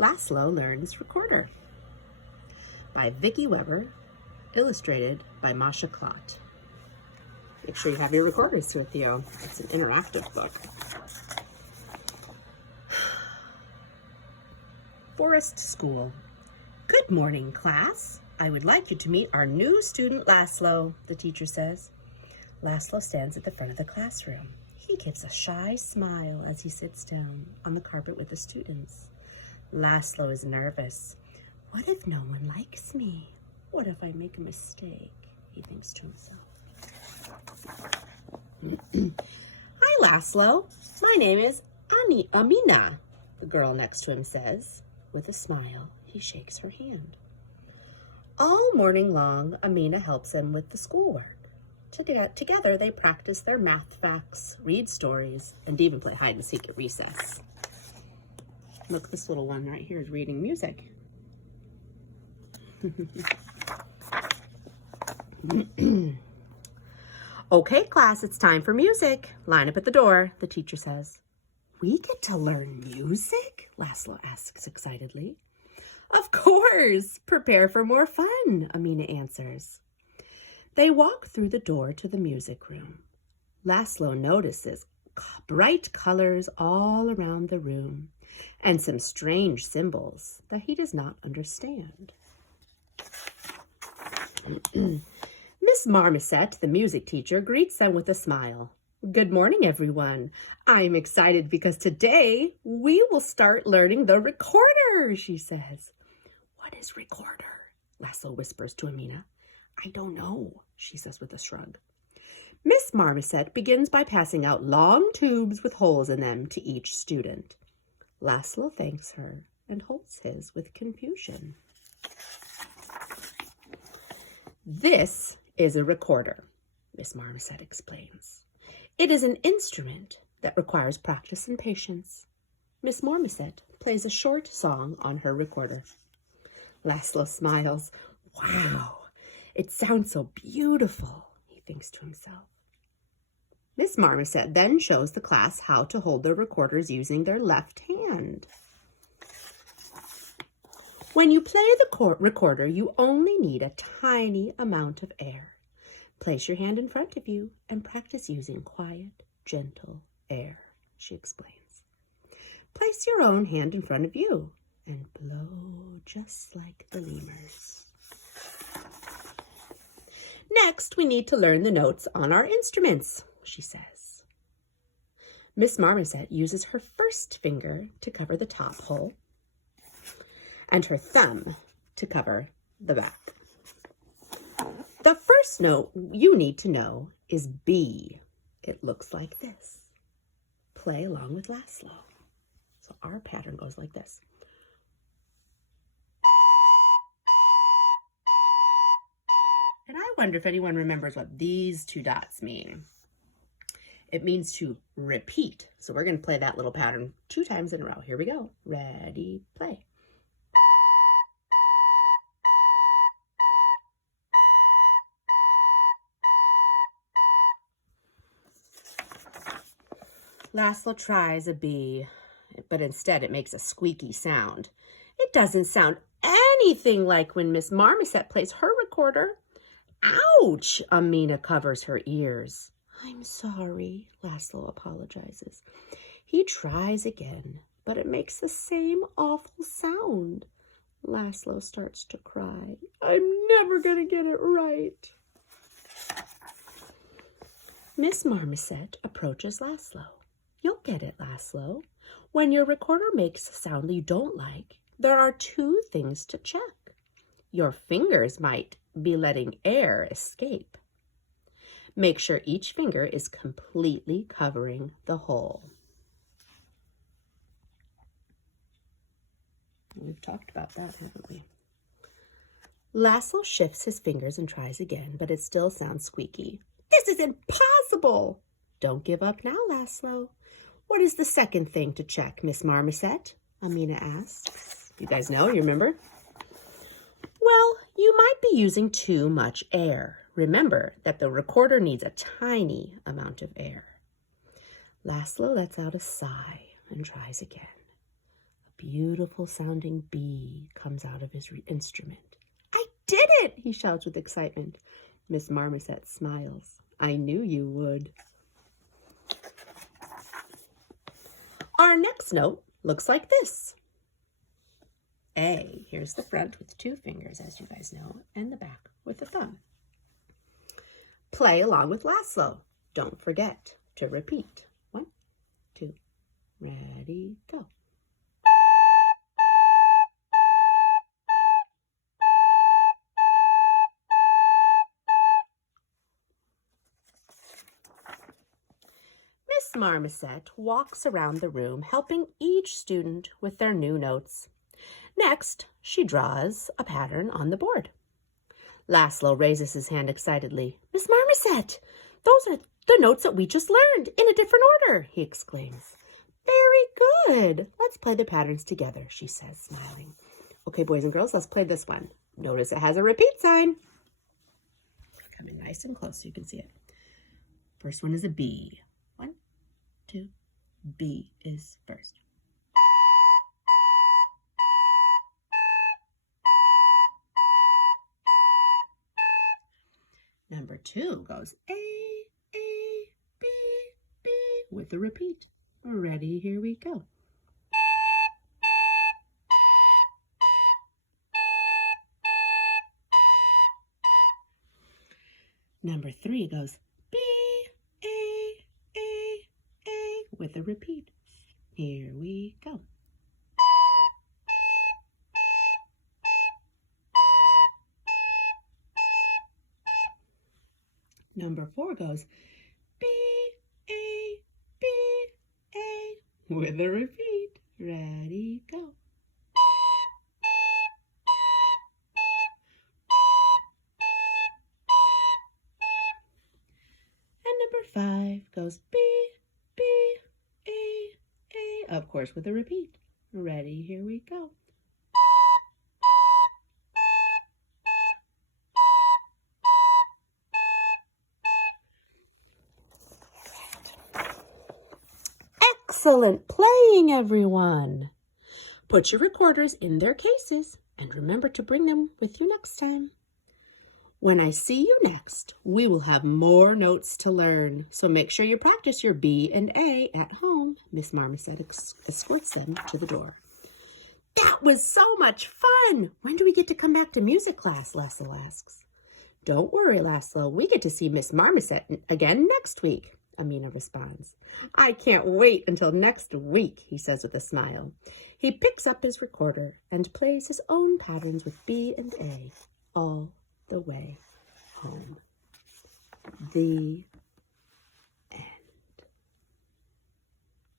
Lazlo Learns Recorder by Vicki Weber, illustrated by Masha Klott. Make sure you have your recorders with you. It's an interactive book. Forest School. Good morning, class. I would like you to meet our new student, Lazlo, the teacher says. Lazlo stands at the front of the classroom. He gives a shy smile as he sits down on the carpet with the students. Lazlo is nervous. What if no one likes me? What if I make a mistake? He thinks to himself. Hi, Lazlo. My name is Amina, the girl next to him says. With a smile, he shakes her hand. All morning long, Amina helps him with the schoolwork. Together, they practice their math facts, read stories, and even play hide and seek at recess. Look, this little one right here is reading music. Okay, class, it's time for music. Line up at the door, the teacher says. We get to learn music? Lazlo asks excitedly. Of course! Prepare for more fun, Amina answers. They walk through the door to the music room. Lazlo notices bright colors all around the room and some strange symbols that he does not understand. Miss Marmoset, the music teacher, greets them with a smile. Good morning, everyone. I'm excited because today we will start learning the recorder, she says. What is recorder? Lazlo whispers to Amina. I don't know, she says with a shrug. Miss Marmoset begins by passing out long tubes with holes in them to each student. Lazlo thanks her and holds his with confusion. This is a recorder, Miss Marmoset explains. It is an instrument that requires practice and patience. Miss Marmoset plays a short song on her recorder. Lazlo smiles. Wow, it sounds so beautiful, he thinks to himself. Miss Marmoset then shows the class how to hold their recorders using their left hand. When you play the recorder, you only need a tiny amount of air. Place your hand in front of you and practice using quiet, gentle air, she explains. Place your own hand in front of you and blow just like the lemurs. Next, we need to learn the notes on our instruments, she says. Miss Marmoset uses her first finger to cover the top hole and her thumb to cover the back. The first note you need to know is B. It looks like this. Play along with Lazlo. So our pattern goes like this. And I wonder if anyone remembers what these two dots mean. It means to repeat. So we're going to play that little pattern 2 times in a row. Here we go. Ready, play. Lazlo tries a B, but instead it makes a squeaky sound. It doesn't sound anything like when Miss Marmoset plays her recorder. Ouch! Amina covers her ears. I'm sorry, Lazlo apologizes. He tries again, but it makes the same awful sound. Lazlo starts to cry. I'm never going to get it right. Miss Marmoset approaches Lazlo. You'll get it, Lazlo. When your recorder makes a sound you don't like, there are 2 things to check. Your fingers might be letting air escape. Make sure each finger is completely covering the hole. We've talked about that, haven't we? Lazlo shifts his fingers and tries again, but it still sounds squeaky. This is impossible! Don't give up now, Lazlo. What is the second thing to check, Miss Marmoset? Amina asks. You guys know, you remember? Well, you might be using too much air. Remember that the recorder needs a tiny amount of air. Lazlo lets out a sigh and tries again. A beautiful sounding B comes out of his instrument. I did it, he shouts with excitement. Miss Marmoset smiles. I knew you would. Our next note looks like this. A, here's the front with 2 fingers, as you guys know, and the back with a thumb. Play along with Lazlo. Don't forget to repeat. 1, 2, ready, go. Miss Marmoset walks around the room, helping each student with their new notes. Next, she draws a pattern on the board. Lazlo raises his hand excitedly. Miss Marmoset, those are the notes that we just learned in a different order, he exclaims. Very good. Let's play the patterns together, she says, smiling. Okay, boys and girls, let's play this one. Notice it has a repeat sign. Coming nice and close so you can see it. First one is a B. 1, 2, B is first. Number 2 goes A, B, B with a repeat. Ready, here we go. Number 3 goes B, A with a repeat. Here we go. Number 4 goes B, A with a repeat. Ready, go. And number 5 goes B, A, of course with a repeat. Ready, here we go. Excellent playing, everyone. Put your recorders in their cases and remember to bring them with you next time. When I see you next, we will have more notes to learn, so make sure you practice your B and A at home. Miss Marmoset escorts them to the door. That was so much fun! When do we get to come back to music class? Lazlo asks. Don't worry, Lazlo. We get to see Miss Marmoset again next week. Amina responds. I can't wait until next week, he says with a smile. He picks up his recorder and plays his own patterns with B and A all the way home. The